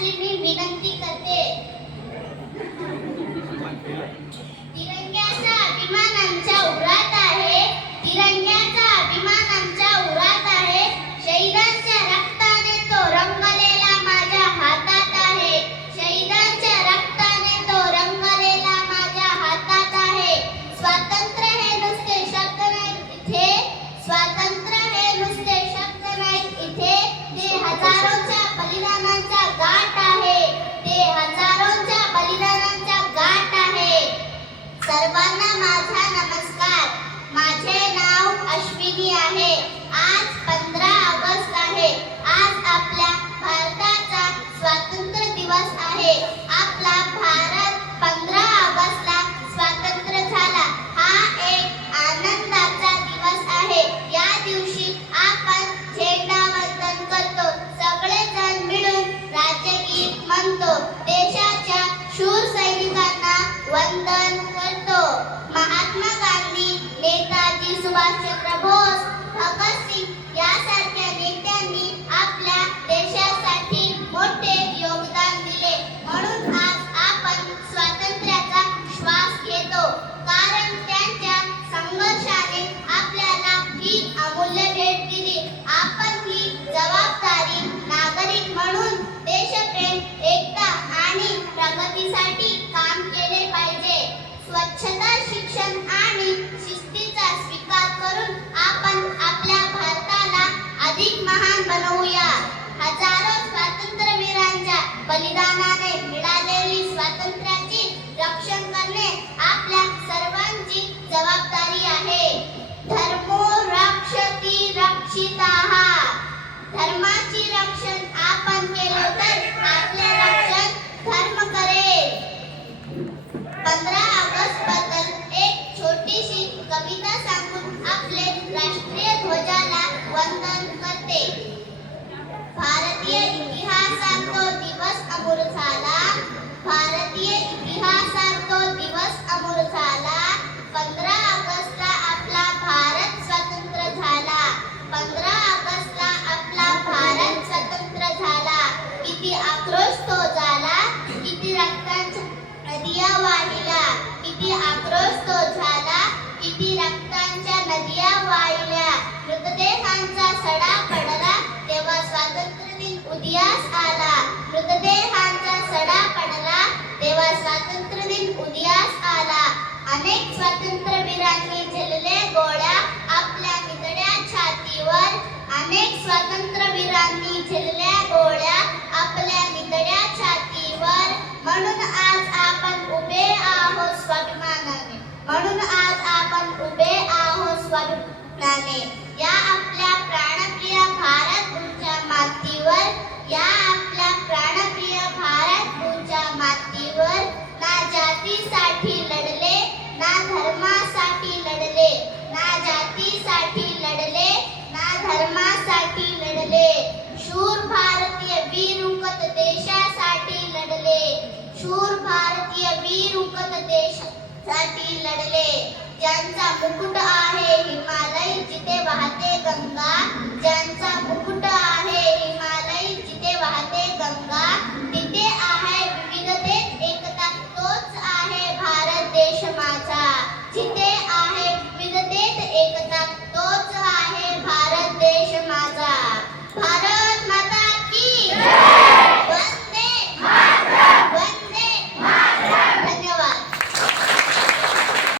अशी मी विनंती करते. तिरंग्याचा अभिमान आमच्या उरात आहे, तिरंग्याचा अभिमान आमच्या उरात आहे. शहीदांच्या रक्ताने तो रंगलेला माझ्या हातात आहे, शहीदांच्या रक्ताने तो रंगलेला माझ्या हातात आहे. स्वातंत्र्य हे नुसते शब्द नाहीत इथे, स्वातंत्र्य हे नुसते शब्द नाहीत इथे, ते हजारोंच्या बलिदानांचा गाठ आहे, ते हजारोंच्या बलिदानांचा गाठ आहे. सर्वांना माझा नमस्कार. माझे नाव अश्विनी आहे. आज 15 ऑगस्ट आहे. आज आपल्या भारताचा स्वातंत्र्य दिवस आहे. आपला भारत 15 ऑगस्टला स्वतंत्र झाला. हा एक आनंदाचा दिवस आहे. या दिवशी आपण झेंडावंदन करतो, सगळेजण मिळून राज्यगीत म्हणतो, देशाच्या शूर सैनिकांना वंदन करतो. महात्मा गांधी, नेताजी सुभाषचंद्र बोस, भगतसिंग यासारख्या नेत्यांनी आपल्या देशासाठी मोठे योगदान दिले. म्हणून आज आपण स्वातंत्र्याचा श्वास घेतो, कारण त्यांच्या संघर्षाने आपल्याला ही अमूल्य भेट दिली. आपण ही जबाबदारी नागरिक म्हणून देशप्रेम, एकता आणि प्रगतीसाठी काम केले पाहिजे. स्वच्छता, शिक्षण आणि शिस्तीचा स्वीकार करून आपण आपल्या भारताला अधिक महान बनवूया. हजारो स्वातंत्र्यवीरांच्या बलिदानाने मिळालेली स्वातंत्र्याची रक्षण करणे आपल्या सर्वांची जबाबदारी आहे. धर्मो रक्षति रक्षिताः. धर्माची रक्षण आपण केले तर आपले रक्षण धर्म करेल. 15 ऑगस्ट बद्दल एक छोटीशी कविता सांगून आपले राष्ट्रीय ध्वजाला वंदन करते. भारतीय इतिहासात तो दिवस अमर झाला, भारतीय इतिहासात तो दिवस अमर झाला. 15 ऑगस्टला आपला भारत स्वतंत्र झाला, 15 ऑगस्टला आपला भारत स्वतंत्र झाला. किती आक्रोश तो झाला, किती रक्तांच्या नदिया वाहिल्या, किती आक्रोश तो झाला, किती रक्तांच्या नदिया वाहिल्या. मृतदेहांचा सडा पडला तेव्हा स्वातंत्र्य दिन उदयास आला, मृतदेहांचा सडा पडला तेव्हा स्वातंत्र्य दिन उदयास आला. अनेक स्वातंत्र्यवीरांनी झेलले गोळ्या आपल्या नितड्या छातीवर, अनेक स्वातंत्र्यवीरांनी झेलल्या गोळ्या आपल्या नितड्या छातीवर. म्हणून आज आपण उभे आहोत स्वाभिमानाने, म्हणून आज आपण उभे आहोत स्वाभिमानाने. या आपल्या प्राणप्रिय भारत भूमीच्या मातीवर, या आपल्या प्राणप्रिय भारत भूमीच्या मातीवर ना जातीसाठी लढले, ना धर्मासाठी लढले, ना जातीसाठी लढले, ना धर्मासाठी लढले. शूर भारतीय वीर उकत देशासाठी लढले, शूर भारतीय वीर उकत देशासाठी लढले. ज्यांचा मुकुट आहे हिमालय, जिथे वाहते गंगा,